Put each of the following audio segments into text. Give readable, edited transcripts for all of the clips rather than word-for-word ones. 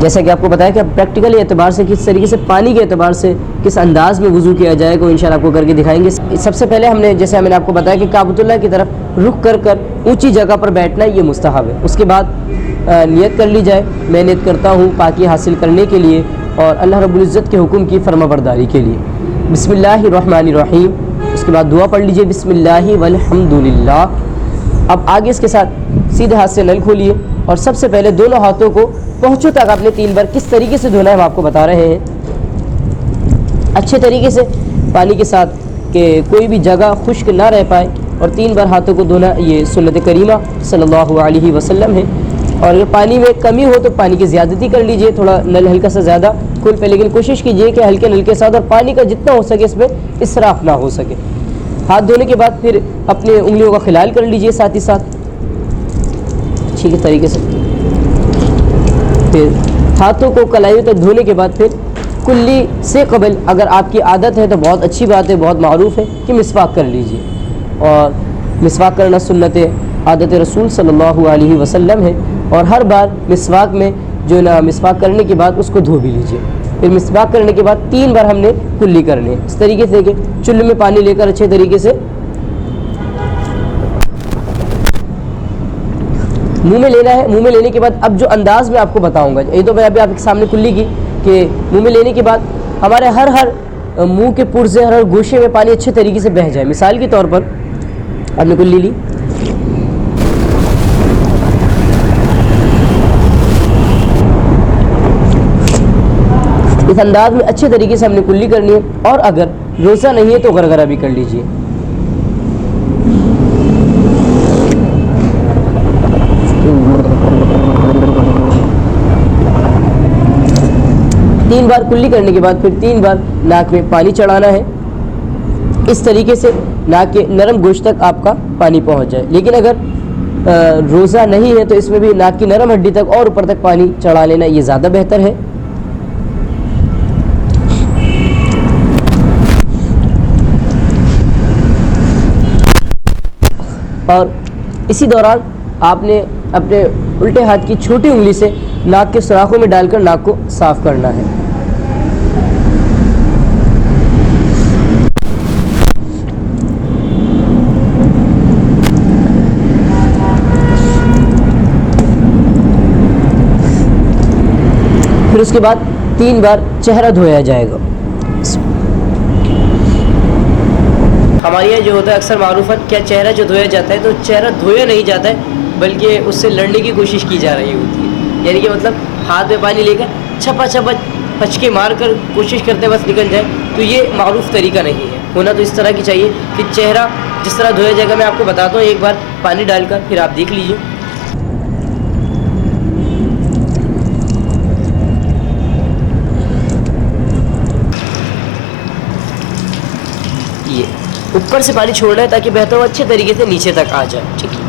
जैसा कि आपको बताया कि प्रैक्टिकल एतबार से किस तरीके से पानी के एतबार से किस अंदाज़ में वज़ू किया जाएगा वो इंशाल्लाह आपको करके दिखाएंगे। सबसे पहले हमने जैसे मैंने आपको बताया कि काबतुल्लाह की तरफ रुख कर ऊंची जगह पर बैठना ये मुस्तहब है। उसके बाद नियत कर ली जाए, मैं नियत करता हूँ पाकी हासिल करने के लिए और अल्लाह रब्बुल इज़्ज़त के हुक्म की फरमाबरदारी के लिए। बिस्मिल्लाहिर्रहमानिर्रहीम। उसके बाद दुआ पढ़ लीजिए बिस्मिल्लाहि वल्हम्दुलिल्लाह। अब आगे इसके साथ सीधे हाथ से नल खोलिए और सबसे पहले दोनों हाथों को पहुँचों तक आपने 3 बार किस तरीके से धोना है हम आपको बता रहे हैं। अच्छे तरीके से पानी के साथ कि कोई भी जगह खुश्क ना रह पाए और 3 बार हाथों को धोना ये सुन्नत करीमा सल्लल्लाहु अलैहि वसल्लम है। और अगर पानी में कमी हो तो पानी की ज़्यादती कर लीजिए, थोड़ा नल हल्का सा ज़्यादा खोल पे, लेकिन कोशिश कीजिए कि हल्के नल के साथ और पानी का जितना हो सके इसमें इसराफ ना हो सके। हाथ धोने के बाद फिर अपनी उंगलियों का खिलाल कर लीजिए साथ ही साथ अच्छी तरीके से। फिर हाथों को कलाइयों तक धोने के बाद फिर कुल्ली से कबल अगर आपकी आदत है तो बहुत अच्छी बात है, बहुत मारूफ है कि मिसवाक कर लीजिए। और मिसवाक करना सुन्नत आदत रसूल सल्लल्लाहु अलैहि वसल्लम है। और हर बार मिसवाक में जो ना मिसवाक करने के बाद उसको धो भी लीजिए। फिर मिसवाक करने के बाद 3 बार हमने कुल्ली करनी है। इस तरीके से कि चुल्लू में पानी लेकर अच्छे तरीके से मुंह में लेना है। मुंह में लेने के बाद अब जो अंदाज़ मैं आपको बताऊंगा, ये तो मैं अभी आपके सामने कुल्ली की कि मुंह में लेने के बाद हमारे हर मुंह के पुर्जे हर गोशे में पानी अच्छे तरीके से बह जाए। मिसाल के तौर पर आपने कुल्ली ली, इस अंदाज में अच्छे तरीके से हमने कुल्ली करनी है। और अगर रोज़ा नहीं है तो गरगरा भी कर लीजिए। तीन बार कुल्ली करने के बाद फिर 3 बार नाक में पानी चढ़ाना है। इस तरीके से नाक के नरम गोश्त तक आपका पानी पहुंच जाए। लेकिन अगर रोज़ा नहीं है तो इसमें भी नाक की नरम हड्डी तक और ऊपर तक पानी चढ़ा लेना ये ज़्यादा बेहतर है। और इसी दौरान आपने अपने उल्टे हाथ की छोटी उंगली से नाक के सुराखों में डालकर नाक को साफ करना है। फिर उसके बाद 3 बार चेहरा धोया जाएगा। हमारे यहाँ जो होता है अक्सर मारूफ है क्या चेहरा जो धोया जाता है तो चेहरा धोया नहीं जाता है बल्कि उससे लड़ने की कोशिश की जा रही होती है। यानी कि मतलब हाथ में पानी लेकर छपा पचके मार कर कोशिश करते बस निकल जाए, तो ये मारूफ तरीका नहीं है। होना तो इस तरह की चाहिए कि चेहरा जिस तरह धोया जाएगा मैं आपको बताता हूँ एक बार पानी डालकर, फिर आप देख लीजिए। ये ऊपर से पानी छोड़ना है ताकि बहता हुआ अच्छे तरीके से नीचे तक आ जाए, ठीक है।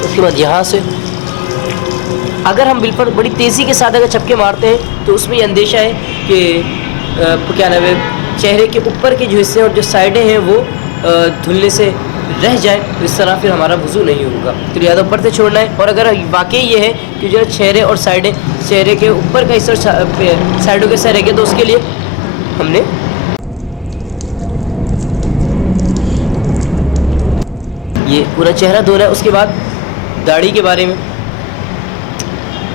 उसके बाद यहाँ से अगर हम बिल्कुल बड़ी तेज़ी के साथ अगर चपके मारते हैं तो उसमें ये अंदेशा है कि क्या नाम है चेहरे के ऊपर के जो हिस्से और जो साइडें हैं वो धुलने से रह जाए, तो इस तरह फिर हमारा वज़ू नहीं होगा। तो लिहाजा ऊपर से छोड़ना है। और अगर वाकई ये है कि जो चेहरे और साइडें चेहरे के ऊपर का हिस्सा साइडों के हिस्सा रह गया तो उसके लिए हमने ये पूरा चेहरा धोना है। उसके बाद दाढ़ी के बारे में,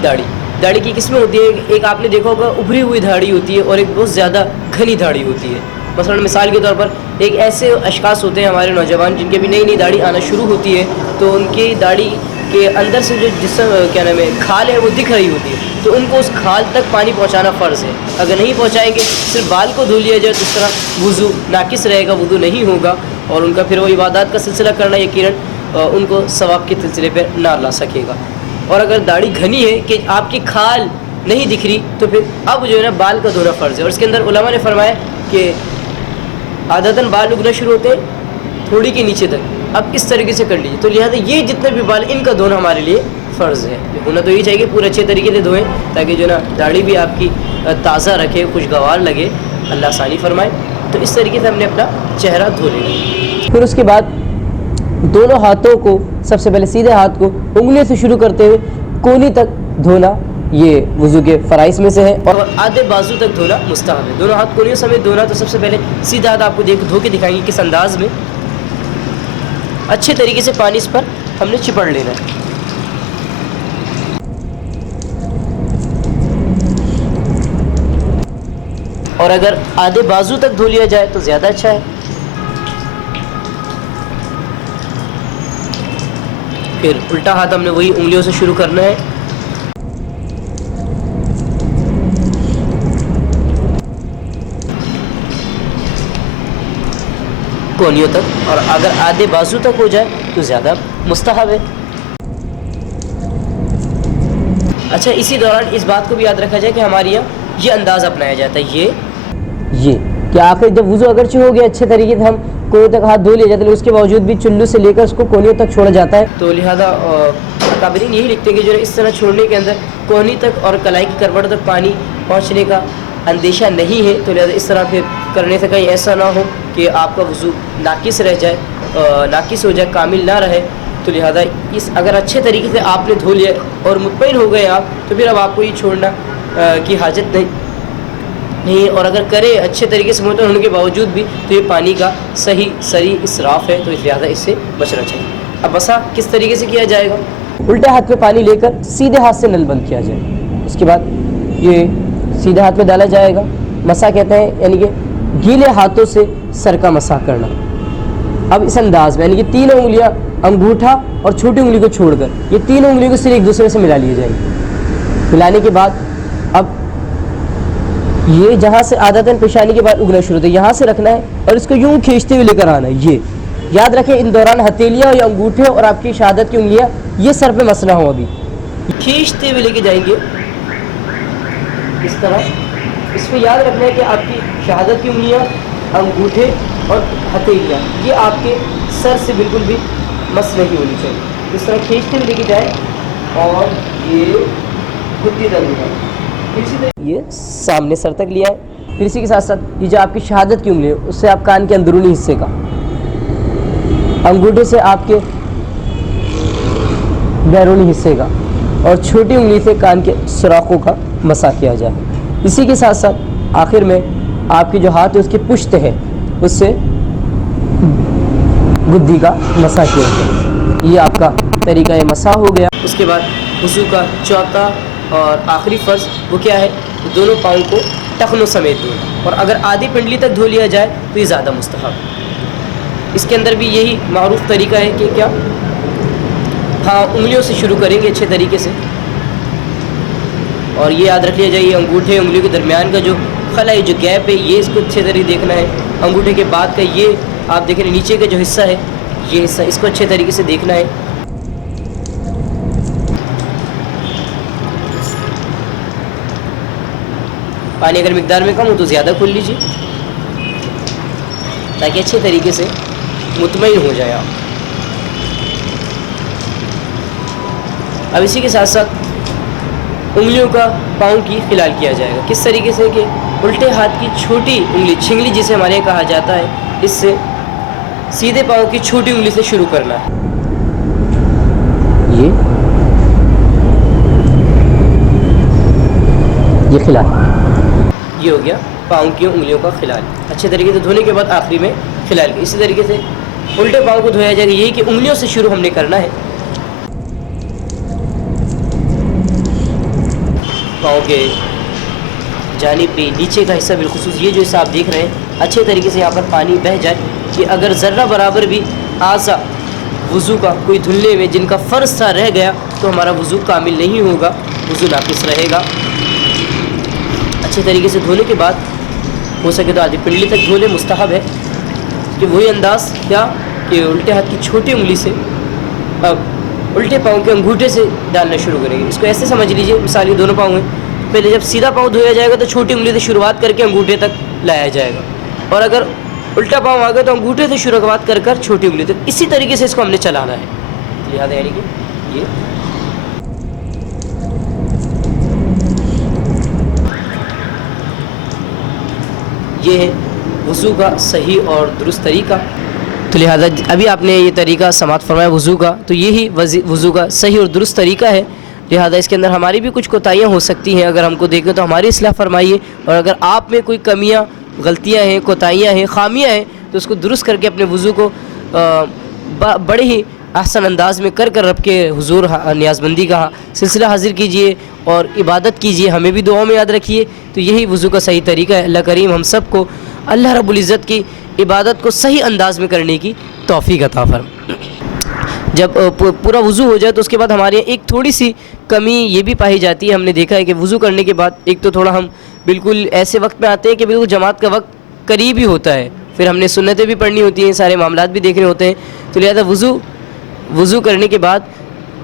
दाढ़ी की किस्में होती है। एक आपने देखा होगा उभरी हुई दाढ़ी होती है और एक बहुत ज़्यादा घनी दाढ़ी होती है। मसलन मिसाल के तौर पर एक ऐसे अशखास होते हैं हमारे नौजवान जिनके भी नई दाढ़ी आना शुरू होती है तो उनकी दाढ़ी के अंदर से जो जिसम क्या नाम है खाल है वो दिख रही होती है, तो उनको उस खाल तक पानी पहुँचाना फ़र्ज़ है। अगर नहीं पहुँचाएंगे सिर्फ बाल को धो लिया जाए तो इस तरह वज़ू नाकिस रहेगा, वज़ू नहीं होगा और उनका फिर वो इबादत का सिलसिला करना यकीनन उनको सवाब के सिलसिले पर ना ला सकेगा। और अगर दाढ़ी घनी है कि आपकी खाल नहीं दिख रही तो फिर अब जो है ना बाल का धोना फ़र्ज़ है। और इसके अंदर उलमा ने फरमाया कि आदतन बाल उगना शुरू होते हैं थोड़ी के नीचे तक, अब इस तरीके से कर लीजिए। तो लिहाजा ये जितने भी बाल इनका धोना हमारे लिए फ़र्ज़ है। होना तो यही चाहिए पूरे अच्छे तरीके से धोएं ताकि जो ना दाढ़ी भी आपकी ताज़ा रखे, खुशगवार लगे, अल्लाह आसानी फरमाए। तो इस तरीके से हमने अपना चेहरा धो लेना। फिर उसके बाद दोनों हाथों को सबसे पहले सीधे हाथ को उंगलियों से शुरू करते हुए कोहनी तक धोना ये वुज़ू के फ़राइज़ में से है। और आधे बाजू तक धोना मुस्तहब है। दोनों हाथ कोहनियों समेत धोना। तो सबसे पहले सीधा हाथ आपको धो के दिखाएंगे किस अंदाज में। अच्छे तरीके से पानी इस पर हमने चिपड़ लेना है। और अगर आधे बाजू तक धो लिया जाए तो ज़्यादा अच्छा है। फिर उल्टा हाथ हमने वही उंगलियों से शुरू करना है। कोहनियों तक, और अगर आधे बाजू तक हो जाए तो ज़्यादा मुस्तहब है। अच्छा, इसी दौरान इस बात को भी याद रखा जाए कि हमारे यहाँ ये अंदाज़ अपनाया जाता है। ये कि आखिर जब वुज़ू अगरचे हो गया अच्छे तरीके से, हम कोहनियों तक हाथ धो लिया जाता है, उसके बावजूद भी चुल्लू से लेकर उसको कोहनियों तक छोड़ा जाता है। तो लिहाजा अकाबरीन यही लिखते हैं कि जो इस तरह छोड़ने के अंदर कोहनी तक और कलाई की करवट तक पानी पहुँचने का अंदेशा नहीं है। तो लिहाजा इस तरह फिर करने से कहीं ऐसा ना हो कि आपका वुज़ू नाकिस रह जाए, नाकिस हो जाए, कामिल ना रहे। तो लिहाजा इस अगर अच्छे तरीके से आपने धो लिया और मुतमईन हो गए आप, तो फिर अब आपको ये छोड़ना की हाजत नहीं। और अगर करें अच्छे तरीके से मुतमईन होने के बावजूद भी, तो ये पानी का सही इसराफ़ है। तो लिहाजा इससे बचना चाहिए। अब मसा किस तरीके से किया जाएगा? उल्टे हाथ में पानी लेकर सीधे हाथ से नल बंद किया जाए। उसके बाद ये सीधे हाथ में डाला जाएगा। मसा कहते हैं यानी कि गीले हाथों से सर का मसा करना। अब इस अंदाज में यानी कि तीनों उंगलियां, अंगूठा और छोटी उंगली को छोड़कर, ये तीनों उंगलियों को सिर्फ एक दूसरे से मिला ली जाएगी। मिलाने के बाद अब ये जहाँ से आदतन पेशानी के बाद उगना शुरू होता है, यहाँ से रखना है और इसको यूं खींचते हुए लेकर आना है। ये याद रखें, इन दौरान हथेलियाँ या अंगूठे और आपकी शहादत की उंगलियाँ ये सर पे मसना हो। अभी खींचते हुए लेके जाएंगे इस तरह। इसको याद रखना है कि आपकी शहादत की उंगलियाँ, अंगूठे और हथेलियाँ ये आपके सर से बिल्कुल भी मस नहीं होनी चाहिए। इस तरह खींचते हुए लेके जाए और ये गुद्दी तक लिया, ये सामने सर तक लिया है। फिर इसी के साथ साथ ये जो आपकी शहादत की उंगली है, उससे आप कान के अंदरूनी हिस्से का, अंगूठे से आपके बैरूनी हिस्से का और छोटी उंगली से कान के सुराखों का मसा किया जाए। इसी के साथ साथ आखिर में आपके जो हाथ है उसकी पुश्त है, उससे गुद्दी का मसा किया जाए। ये आपका तरीका है मसा हो गया। उसके बाद वुज़ू का चौथा और आखिरी फ़र्ज़ वो क्या है? दोनों पाँव को टखनों समेत धोना। और अगर आधी पिंडली तक धो लिया जाए तो ये ज़्यादा मुस्तहब। इसके अंदर भी यही मारूफ तरीका है कि क्या, हाँ, उंगलियों से शुरू करेंगे अच्छे तरीके से। और ये याद रख लिया जाए, अंगूठे उंगलियों के दरमियान का जो खला है, जो गैप है, ये इसको अच्छे तरीके देखना है। अंगूठे के बाद का ये आप देख रहे हैं नीचे का जो हिस्सा है, ये हिस्सा, इसको अच्छे तरीके से देखना है। पानी अगर मिकदार में कम हो तो ज़्यादा खोल लीजिए ताकि अच्छे तरीके से मुतमईन हो जाए आप। अब इसी के साथ साथ उंगलियों का पाँव की खिलाल किया जाएगा। किस तरीके से कि उल्टे हाथ की छोटी उंगली, छिंगली जिसे हमारे यहाँ कहा जाता है, इससे सीधे पाँव की छोटी उंगली से शुरू करना है। ये खिलाल, ये हो गया पाँव की उंगलियों का खिलाल। अच्छे तरीके से धोने के बाद आखिरी में खिलाल। इसी तरीके से उल्टे पाँव को धोया जाएगा। यही कि उंगलियों से शुरू हमने करना है। पाँव के जानिब पे नीचे का हिस्सा बिलखुसूस ये जो हिस्सा आप देख रहे हैं, अच्छे तरीके से यहाँ पर पानी बह जाए कि अगर ज़र्रा बराबर भी आज़ा वुज़ू का कोई धुलने में जिनका फ़र्ज़ था रह गया तो हमारा वुज़ू कामिल नहीं होगा, वुज़ू नाक़िस रहेगा। अच्छे तरीके से धोने के बाद हो सके तो आधी पिंडली तक धो ले, मुस्तहब है। कि वही अंदाज़ क्या कि उल्टे हाथ की छोटी उंगली से अब उल्टे पाँव के अंगूठे से डालना शुरू करेंगे। इसको ऐसे समझ लीजिए, मिसाल ये दोनों पाँव हैं, पहले जब सीधा पाँव धोया जाएगा तो छोटी उंगली से शुरुआत करके अंगूठे तक लाया जाएगा, और अगर उल्टा पाँव आ गया तो अंगूठे से शुरुआत कर छोटी उंगली तक। इसी तरीके से इसको हमने चलाना है। लिहाजा यानी कि ये है वुज़ू का सही और दुरुस्त तरीका। तो लिहाजा अभी आपने ये तरीका समात फरमाया वुज़ू का, तो यही वुज़ू का सही और दुरुस्त तरीका है लिहाजा इसके अंदर हमारी भी कुछ कोताहियाँ हो सकती हैं, अगर हमको देखें तो हमारी इस्लाह फरमाइए, और अगर आप में कोई कमियाँ, गलतियाँ हैं, कोताहियाँ हैं, खामियाँ हैं, तो उसको दुरुस्त करके अपने वज़ू को बड़े ही ahsan अंदाज में कर रब के हुजूर नियाज़बंदी का सिलसिला हाजिर कीजिए और इबादत कीजिए, हमें भी दुआओं में याद रखिए। तो यही वज़ू का सही तरीका है। अल्लाह करीम हम सब को अल्लाह रब्बुल इज़्ज़त की इबादत को सही अंदाज में करने की तौफ़ीक़ अता फरमाए। जब पूरा वज़ू हो जाए तो उसके बाद हमारे यहाँ एक थोड़ी सी कमी ये भी पाई जाती है, हमने देखा है कि वज़ू करने के बाद एक तो थोड़ा हम बिल्कुल ऐसे वक्त में आते हैं कि बिल्कुल जमात का वक्त करीब ही होता है, फिर हमने सुन्नतें भी पढ़नी होती हैं, सारे मामलात भी देखने होते हैं। तो लिहाजा वज़ू करने के बाद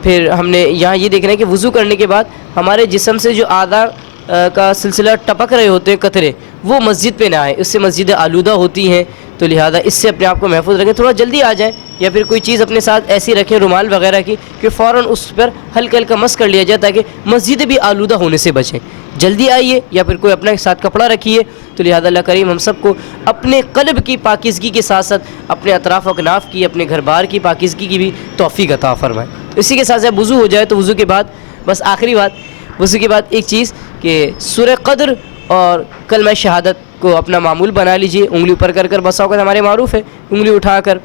फिर हमने यहाँ ये देखना है कि वज़ू करने के बाद हमारे जिस्म से जो आधा का सिलसिला टपक रहे होते हैं कतरे, वो मस्जिद पे ना आए, इससे मस्जिदें आलूदा होती हैं। तो लिहाजा इससे अपने आप को महफूज रखें, थोड़ा जल्दी आ जाए, या फिर कोई चीज़ अपने साथ ऐसी रखें रुमाल वगैरह की कि फ़ौरन उस पर हल्का हल्का मस कर लिया जाए, ताकि मस्जिदें भी आलूदा होने से बचें। जल्दी आइए, या फिर कोई अपने साथ कपड़ा रखिए। तो लिहाजा अल्लाह करीम हम सबको अपने क़ल्ब की पाकीज़गी के साथ साथ अपने अतराफ़ अकनाफ़ की, अपने घर बार की पाकीज़गी की भी तौफ़ीक़ अता फ़रमाए। इसी के साथ साथ वज़ू हो जाए तो वज़ू के बाद बस आखिरी बात, वज़ू के बाद एक चीज़ कि सूरह क़द्र और कलमा शहादत को अपना मामूल बना लीजिए। उंगली ऊपर कर कर, बसा वक़्त हमारे मारूफ़ है उंगली उठाकर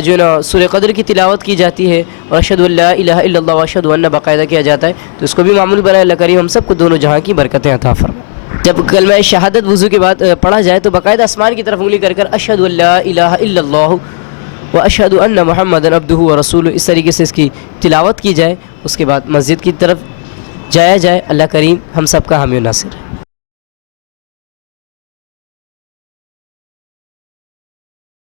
जो ना सूरह क़द्र की तिलावत की जाती है और अशहदु अल्ला इलाहा इल्लल्लाह व अशहदु अन्ना बाकायदा किया जाता है। तो इसको भी मामूल बनाए। अल्लाह करीम हम सबको दोनों जहाँ की बरकतें अता फरमाए। जब कलमा शहादत वज़ू के बाद पढ़ा जाए तो बाकायदा आसमान की तरफ उंगली कर कर अशहदु अल्ला इलाहा इल्लल्लाह व अशहदु अन्ना मुहम्मदन अब्दुहु व रसूलुहु, इस तरीके से इसकी तिलावत की जाए। उसके बाद मस्जिद की तरफ जाया जाए। अल्लाह करीम हम सब का हामी नासिर है।